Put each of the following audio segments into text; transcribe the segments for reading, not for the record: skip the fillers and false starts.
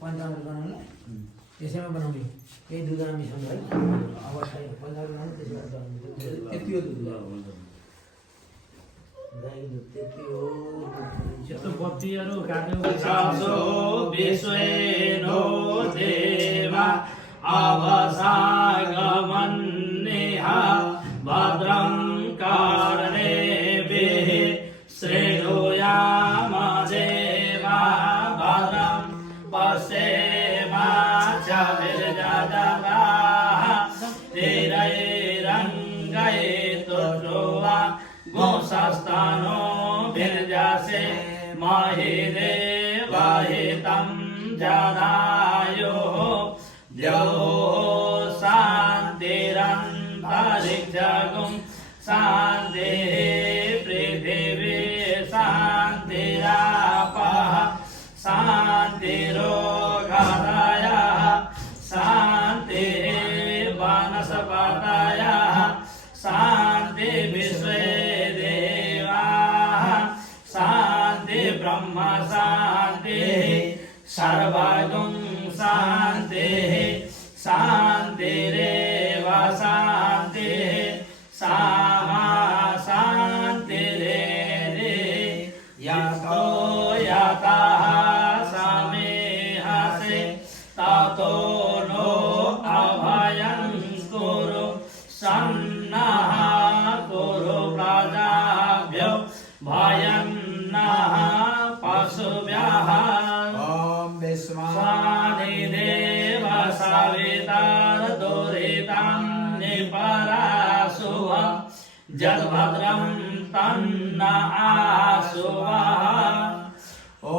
पन्चाउन्न बनाउनु त्यसैमा बनाउने यही दुधमा मिसाउनु है अवस्था 15 बनाउनु त्यसमा त्यति हो दुध गाईको दुध त्यति हो यस्तो बत्तीहरू काट्यो विश्वेनो देवा अवसागमन्नेहा भद्रं कर्णेभिः श्रेणुयाम देवा भद्रं पश्येमाक्षभिर्जजताः स्थिरैरङ्गैस्तुष्ट्वा गोशस्तानो भिर्जासे महि देवहितं जनायुः द्यौः शान्तिरन्तरिक्षगुं शान्तिः पृथिवी शान्तिरापः शान्तिरोगहरयः शान्तिः वनस्पतयः शान्ति विश्वे देवाः शान्ति ब्रह्म शान्तिः सर्वगुं शान्तिः शान्तिरेव शान्तिः सामा शान्तिरेधि यतो यतः समेहसे ततो नो अभयं कुरु सन्नः कुरु प्रजाभ्यो भयं नः पशुभ्यः स्वानि देव सवितर्दुरितं निपराशुः जद्भद्रं तन्न आशुवः ॐ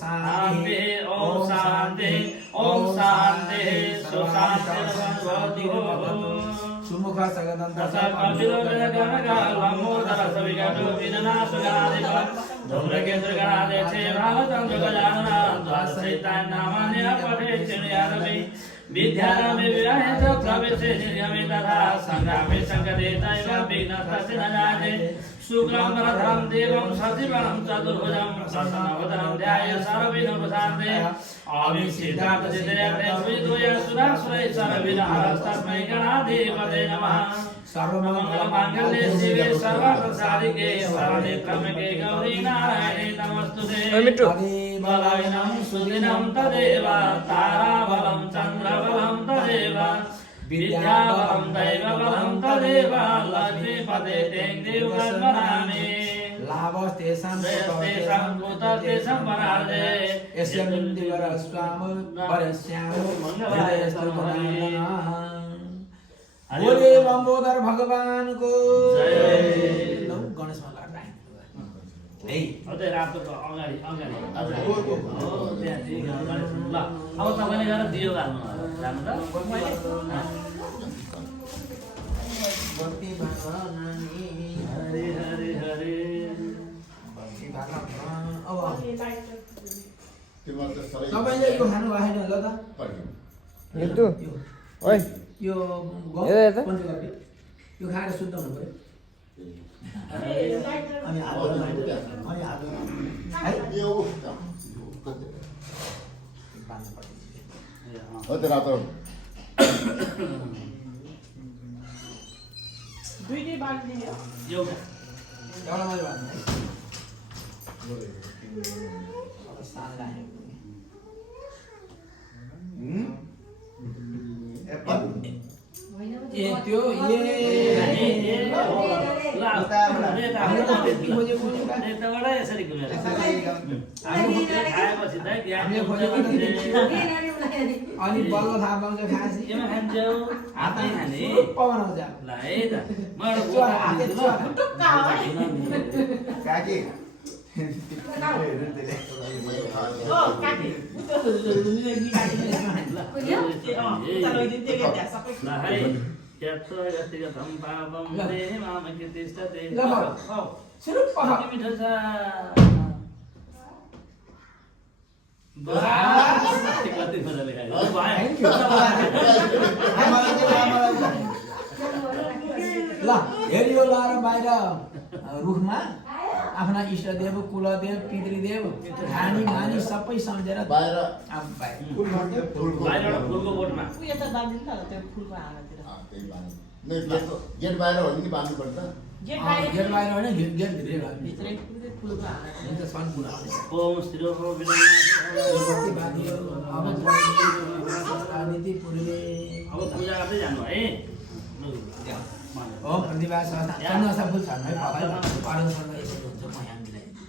शान्ति ॐ शान्ति ॐ शान्ति सुशान्तिर्भवतु सुमुख सगदन्त सकलविलोकनगणकालमोदर सविकटो विननाशुगादिप धूम्रकेन्द्रगणाध्यक्षे भावतन्त्रगजानना द्वादशैतान्नामानि पठे चिणयारवि विद्यारम्भे विवाहे च प्रवेशे निर्गमे तथा सङ्ग्रामे सङ्कटे दैव विघ्नस्तस्य न जायते शुक्लं वरदं देवं सजीवनं चतुर्भुजं प्रसन्नवदनं ध्याय सर्वविघ्नोपशान्ते अविसिद्धार्थसिद्धिर्यते सुविद्वय सुरासुरैः सर्वविघ्नहरस्तस्मै गणाधिपतये नमः सर्वमङ्गलमाङ्गल्ये शिवे सर्वार्थसाधिके शरणे त्र्यम्बके गौरी नारायणे नमोस्तुते बलायनं सुदिनं तदेव ताराबलं चन्द्रबलं तदेव विद्याबलं दैवबलं तदेव लक्ष्मीपते तें देवगन्वनामि लाभस्तेषां कुतस्तेषां वरार्धे यस्य बिन्दुवरस्वाम वरस्यामो हृदयस्तु वराननः बोले लंबोदर भगवान को जय। गणेश महाराज है अझै रातोको अगाडि अगाडि अझै हो त्यहाँ दियो गणेश ल अब तपाईले गएर दियो हाल्नु जानु त भक्ति भावनानी हरे हरे हरे भक्ति भावना अब त्यो मात्र सबै तपाईले यो खानु भएन ल त नितु ओइ यो यता पञ्चगव्य यो खाएर शुद्ध हुनु पर्यो अनि हात है यो हो त्यो रातो दुईटै बाल्टी दिने हो एउटा एउटा मात्रै भन्नु है स्थान लाग्यो ए त्यो यताबाट यसरी घुमेर खाएपछि त अनि बल्ल थाहा पाउँछ खाएपछि केमा खान्छौ हातै खाने बनाउँछ ल है त म काकी व्यक्तिगतं पापं देहि मामके तिष्ठते मिठो छ कति मजाले खायो ल हेरियो लाएर बाहिर रुखमा आफ्ना इष्टदेव कुलदेव पितृदेव खानी मानी सबै सम्झेर बाहिर अब बाहिर बाहिरबाट फुलको बोटमा उयो त बाँधिन्छ त्यो फुलको हारातिर त्यही बाहिर नै गेट बाहिर हो नि बाँध्नुपर्छ गेट गेट बाहिर होइन गेट भित्रै भयो भित्रै फुलको हारा हुन्छ छन् कुरा ओमस्तिर कति बाँधियो अब राजनीति पूर्वे अब पूजा गर्दै जानु है ओम प्रतिभा संस्था चन्द्रसा फुल छन् है पालन सर्व यसरी हुन्छ म यहाँ मिलाइदिन्छु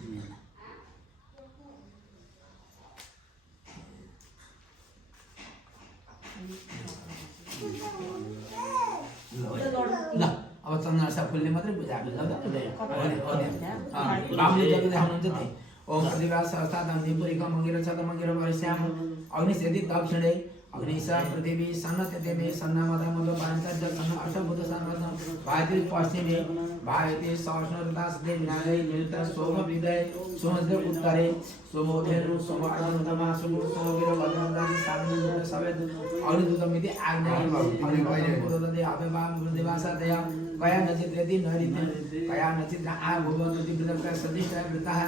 ल अब चन्द्रसा फुलले मात्रै पूजा गर्छ बाबुले जति देखाउनुहुन्छ त्यही ओम प्रतिभा संस्था दन्तीपुरीको मङ्गिर छ मङ्गिर परिश्याम अग्निशेदी दक्षिणे अग्निशा पृथ्वी सन्न तेमे सन्न मदा मद पांचज सन्न अष्टभूत सन्न भायति पश्चिमे भायति सहस्रदास देव नागै निरुत सोम विदय सोमद्र उत्तरे सोमोधेरु सोम अग्निदमा सोम सोमगिर भद्रदास सामने सवेद अग्निदूत मिति आज्ञा अग्नि पुरोदते अभेवाम वृद्धिवासा दया कया नचित यदि नरिते कया नचित आ भुवन्ति वृद्धका सदिष्ट वृतः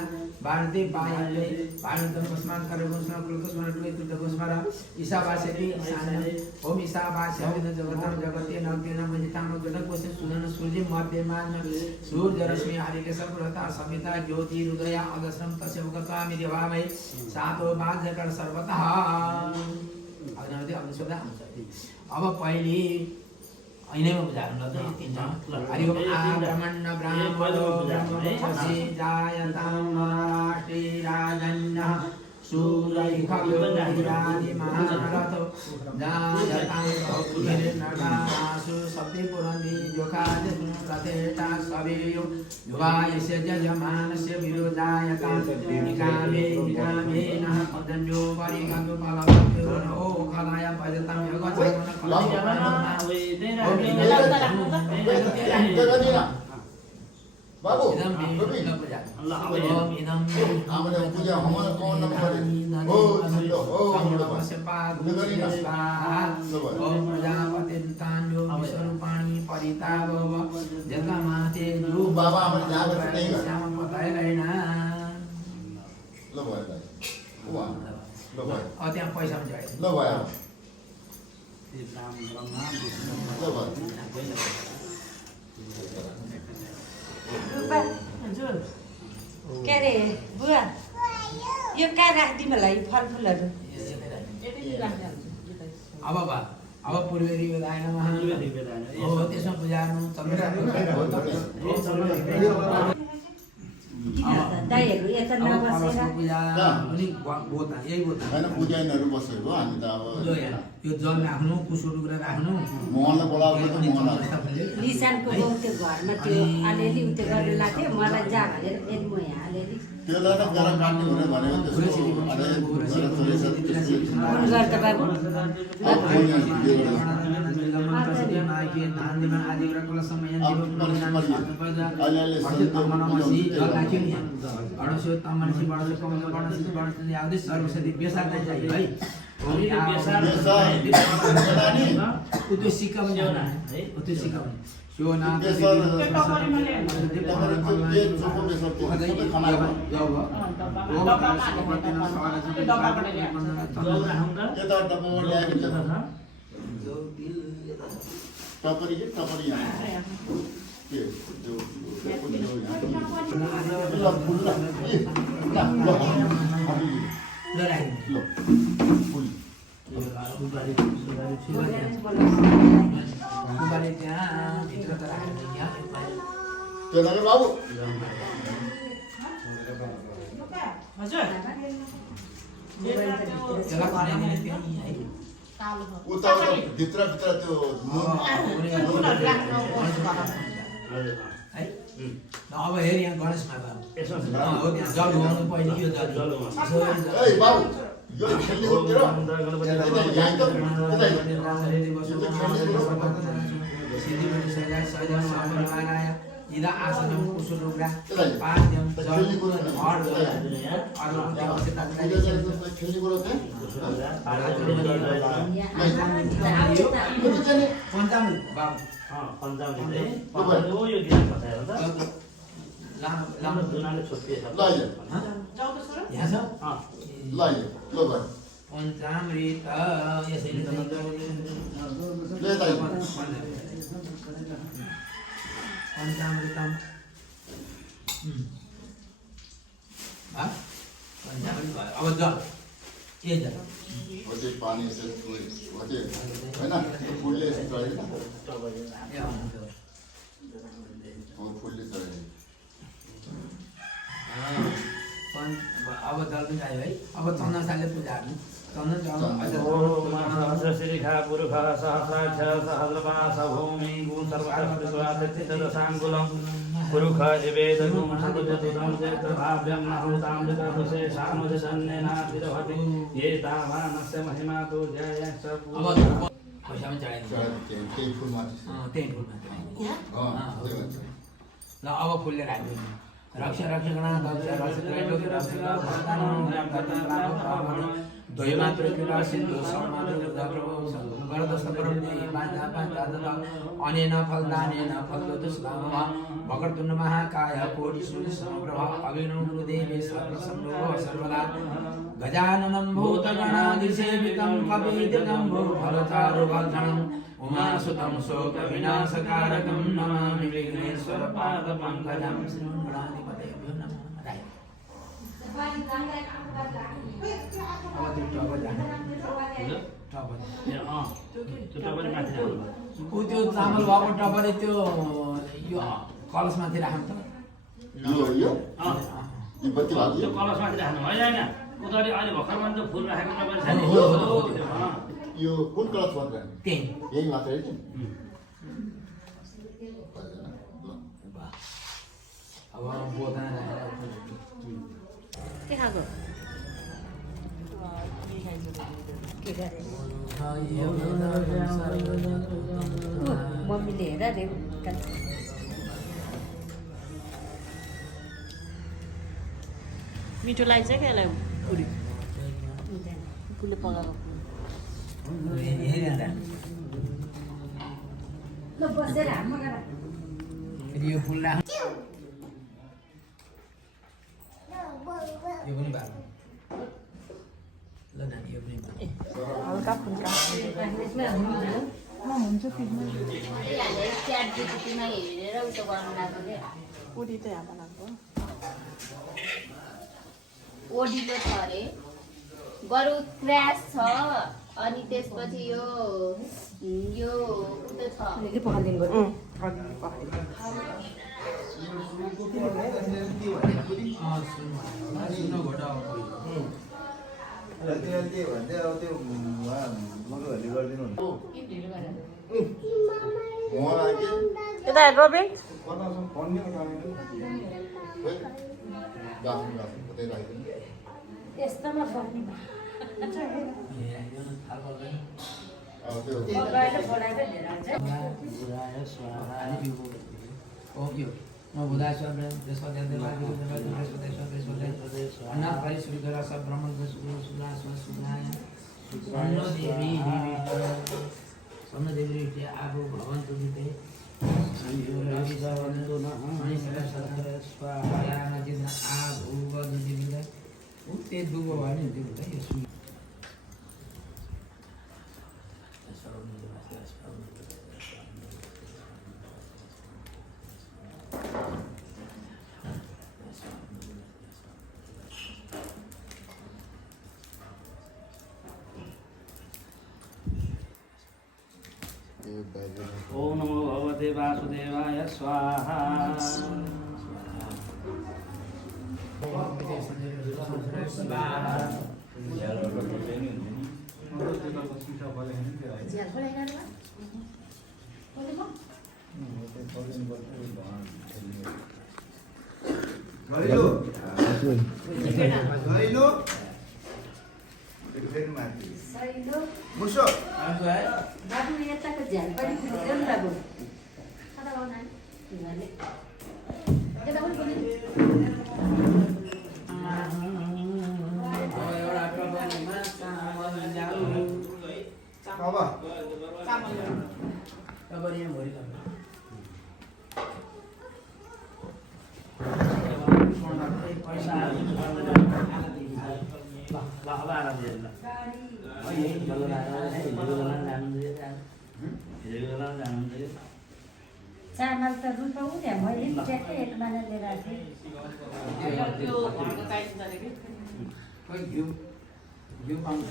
भारते पायले भारतं स्मरण करगुणस्म कृतस्मरण कृतगुस्मर ईशावास्यति ईशान्यं ओम ईशावास्यति जगतं जगते नग्नेन मजिताम गणकोश सुदन सूर्य मध्यमान सूर्य रश्मि हरिके सर्वता समिता ज्योति रुद्रय अदस्रम तस्य उगत्वामि देवामय सातो बाजकर सर्वतः अग्निवती अग्निशोदा अब पहिले ऐनैमा बुझाउनु ल तीनजना हरि ओम आब्रह्मण्य ब्राह्मणो ब्रह्मवक्षसि जायतां महाराष्ट्रे राजन्यः सूरैखविरादि महारथो जायतां भक्तिर्नगासु सप्ति पुरन्ति जोखाद प्रतिष्ठा सवेयो युवायस्य जयमानस्य विरोधायतां निकामे निकामे नः पदन्यो परिगन्तु फलवत्यो नो खलाय पजतां बाबु इदं कवि पूजा अल्लाह ओम इदं हामीले पूजा हमन कौन नम्बर ओ छिलो ओ नमस्य पादुके स्वाहा ओम प्रजापति तान्यो विश्वरूपाणि परिता भव जगमाते जो बाबा हामीले जहाँ गर्छ त्यही गर्छ श्याम पताय गएन ल भयो त उहाँ ल भयो त्यहाँ पैसा हुन्छ ल भयो राम ब्रह्मा ल भयो हजुर के अरे बुवा यो कहाँ राखिदिउँ होला यो फलफुलहरू अब बा अब पूर्वेरी वेदाय नमः हो त्यसमा पूजा गर्नु दाइहरू यता नबसेर पूजा पनि बोता यही बोता होइन पूजाइनहरू बसेको हामी त अब लो यहाँ यो जल राख्नु कुसो टुक्रा राख्नु मोहनलाई बोलाएको त मोहन लिसानको गाउँ त्यो घरमा त्यो अलिअलि उत्यो गर्नु लाग्थ्यो मलाई जा भनेर फेरि म यहाँ अलिअलि त्यसलाई त गएर काट्ने हुने भनेको त्यसको फोन गर्दा बाबु सर्वसती बेसार नै चाहियो है त्यो सिकाउने त्यो सिकाउने टपरी के टपरी यहाँ के जो बाबु हजुर उता भित्र त्यो अब हेर यहाँ गणेशमा हो त्यहाँ जल उगाउनु पहिले यो जल बाबु यो खेल्ने हो तेरो इदा आसनम कुशलोग्रा त्यसलाई पाद्यम खेल्ने कुरो जल नहीं। हर यहाँ अरु अवस्था पूजा गरेर त्यसलाई खेल्ने कुरो चाहिँ पञ्चामृत बाबु पञ्चामृत है पञ्चामृत यो गिलास पठाएर त लामो लामो लामो दुनाले छोपिएछ लैजा यहाँ छ लैजा ल भाइ पञ्चामृत यसैले ले दाइ पञ्चामृतम पञ्चामृत अब जल के जल होते पानी से होते हैन फुलले चढेन फुलले चढेन अब जल पनि आयो है अब चन्दन सालले पूजा हाल्नु चन्दन श्रीखा पुरुष सहस्राक्ष सहस्रपा सभूमि गु सर्वतस्वातिथदशाङ्कुलं पुरुष एवेदगुं सदुजतुदं चेत्रभाव्यं नहुतामृतदुषे सानुजन्येनातिरभति ये तावानस्य महिमा तु जय स अब पैसामा चढाइन्छ त्यही फुल माथि त्यही फुलमा त्यही भन्छ ल अब फुलले राख्नु रक्ष रक्षगणा दक्ष रक्षत्रैलोक्य रक्षका भक्तानां भक्तानां द्वय मात्र कृपा सिन्धु सर्वमात्र कृपा प्रभु वरदस्त परम देहि पाञ्चा पाञ्चादत अनेन फलदानेन फलदोतस्लामः वक्रतुण्ड महाकाय कोटि सूर्य समप्रभा अभिनव गुरुदेवे सर्वसम्भव सर्वदा गजाननं भूतगणादिसेवितं कपिदितं भूफलचारुभक्षणम् उमासुतं शोकविनाशकारकं नमामि विघ्नेश्वरपादपङ्कजं श्रीगणाधिपतये नमः ऊ त्यो चामल भएको टपरे त्यो यो कलशमाथि राख्नु त यो बत्ती भएको त्यो कलशमाथि राख्नु होइन होइन उताले अहिले भर्खर मान्छे फुल राखेको तपाईँ छ नि यो कुन कलश मात्र त्यही यही मात्रै छ अब बोतल के खाएको के गरे मम्मीले हेर रे मिठो लाग्छ क्या यसलाई पुरी फुलले पकाएको ल बसेर हातमा गरा यो फुल राख्नु यो पनि बाल्नु ल नानी यो पनि हल्का फुल्का च्याटजिपिटीमा हेरेर उयो गर्नु लाग्यो क्या पुरी चाहिँ यहाँ बनाएको ओडिलो छ अरे बरु क्र्यास छ अनि त्यसपछि यो यो उयो छ पकाइदिनु पर्यो सुन घोटा यता हेर रोबिन यस्तोमा बस्ने त्यो पकाएर बनाएर लिएर आउँछ आगो भवन्तु त्यही दुबो भयो नि त्यो हुँदा यो सुन ओम नमो भगवते वासुदेवाय स्वाहा बाबु यताको झ्याल पनि खुल्दैन बाबु अब आराम दिएर ल यही बल्ल हिजोको बेला जानुहुन्थ्यो हिजोको बेला जानुहुन्थ्यो चामल त रुचाउँदै मैले ट्याक्कै एक माना लिएर आएको त्यो घरको चाहिन्छ अरे कि खोइ घिउ घिउ पाउँछ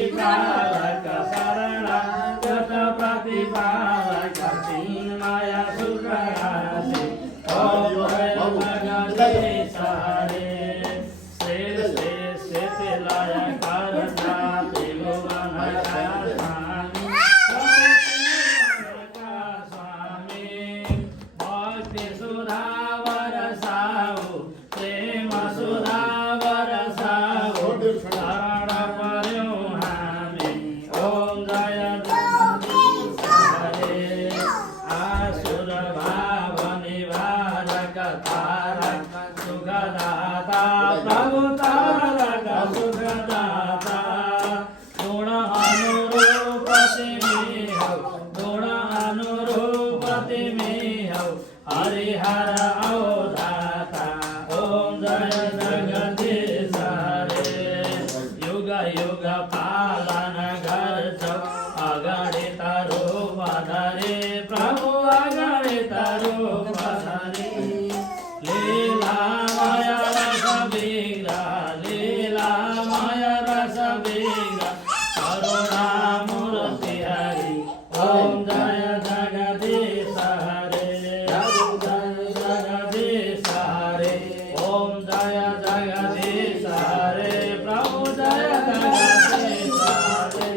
प्रतिपालक शरणागत प्रतिपालक माया सुखराशि ओम जगदीश हरे श्री श्री शिथिलय करता त्रिभुवन स्वामी भक्ति सुधा वरसाऊ प्रेम सुधा वरसाऊ शरण पर्यौ हामी ओम जय जगदीश हरे आसुर भाव निवारक तारक सुखदाता प्रभु तारक सुखदाता गुण अनुरूप तिमी हौ गुण अनुरूप तिमी हौ हरिहर अवधाता ओम जय जगदीश हरे युग युग पालन गर्छौ अगणित रूप धरे प्रभु अगणित रूप धरे लीलामय रस विग्रह लीलामय रस विग्रह करुणामूर्ति हरि ओम जय जगदीश हरे जय जगदीश हरे ओम जय जगदीश हरे प्रभु जय जगदीश हरे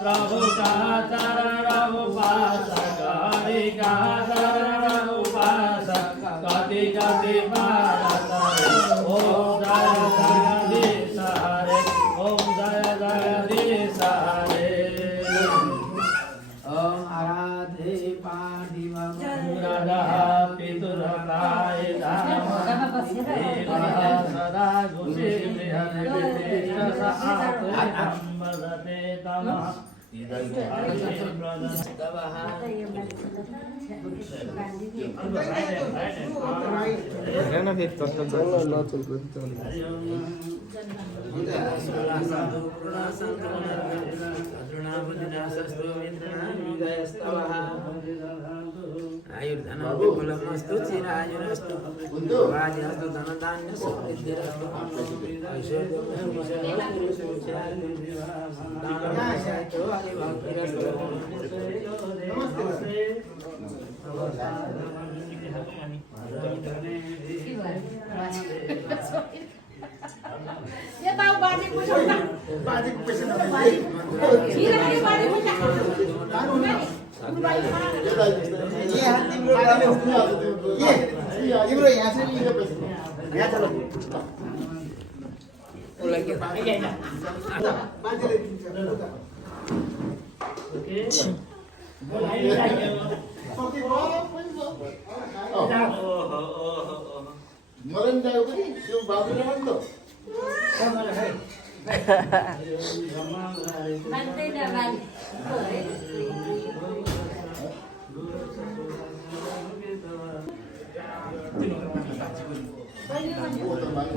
प्रभु का चरण उपासक हरि का चरण उपासक कति कति भारत ओम जय जगदीश हरे ओम जय जगदीश हरे ओम आराधे पार्थिव पुरः पितुरकाय देवः सदा घुषे बृहद्विशेषसात्वते तमः हेर न फेरि कस्तो आयुर्धन विपुलमस्तु चिरायुरस्तु वाजिरस्तु धनधान्य समृद्धिरस्तु ऐश्वर्यमस्तु यता बाजे पुछौ न बाजेको पैसा हिराले बाजे पुछौ तिम्रो यहाँ चाहिँ लिने पैसा यहाँ चल उसलाई के मान्छेले दिन्छ मरण जायो पनि त्यो बाबुले पनि त मान्दैन बाजे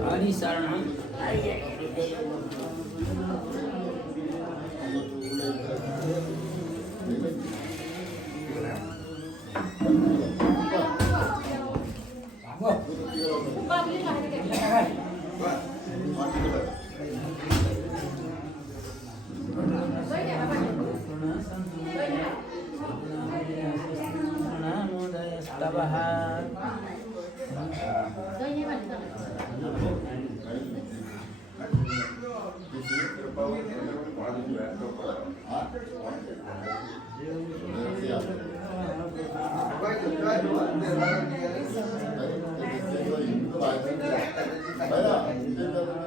हरि शरण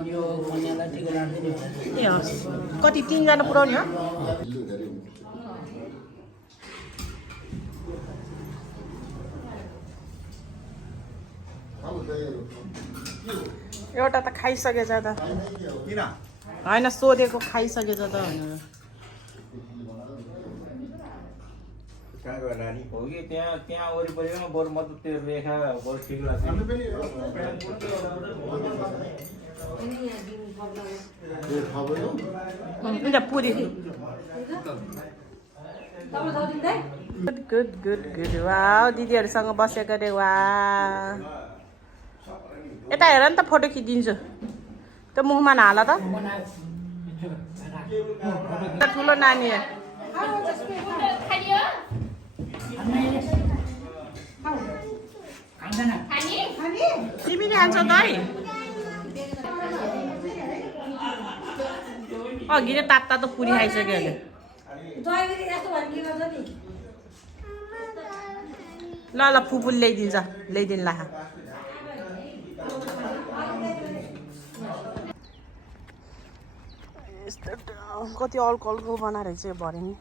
यो कन्यालाई टिका लाँदैन ए हस् कति 3 जना पुऱ्याउने हो एउटा त खाइसकेछ त होइन सोधेको खाइसकेछ त भनेर कहाँ गयो नानी हो कि त्यहाँ वरिपरिमा बरु म त त्यो रेखा बरु ठिक लाग्छ हुन्छ पुरी गुड गुड गुड गुड वा दिदीहरूसँग बसेको अरे वा यता हेर नि त फोटो खिचिदिन्छु त्यो मुखमा नहाल त ठुलो नानी हो तिमी नि खान्छौ दही अघि नै तातो तातो पुरी खाइसक्यो अहिले ल ल फुपूले ल्याइदिन्छ ला कति अल्कोहलको बनाएर चाहिँ भरे नि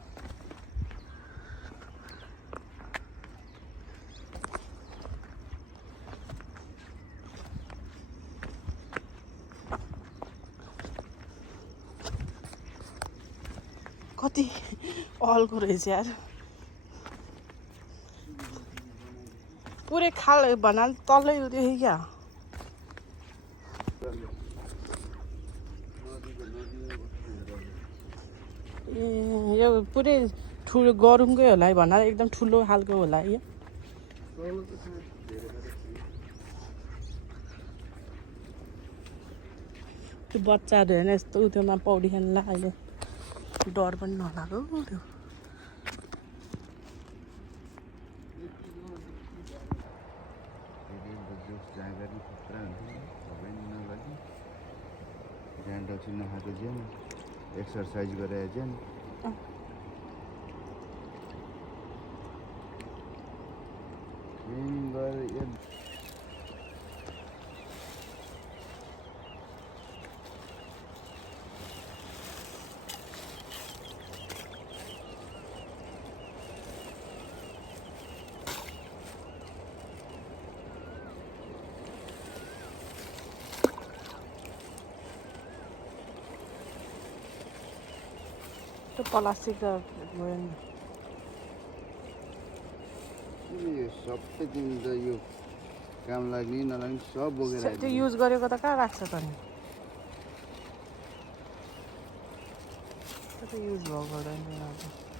कति अल्को रहेछ यार पुरै खाल भन्नाले तलै देखेँ क्या ए यो पुरै ठुलो गरुङकै होला है भन्नाले एकदम ठुलो खालको होला यो त्यो बच्चाहरू हेर्न यस्तो उत्योमा पौडी खेल्न अहिले डर पनि नलाग्यो त्यो नखाएको ज्यान एक्सर्साइज गरेर ज्यान त्यो प्लास्टिक त गयो नि सबै दिन त यो काम लाग्ने नलाग्ने सब बोकेर त्यो युज गरेको त कहाँ राख्छ त नि त्यो त युज भएको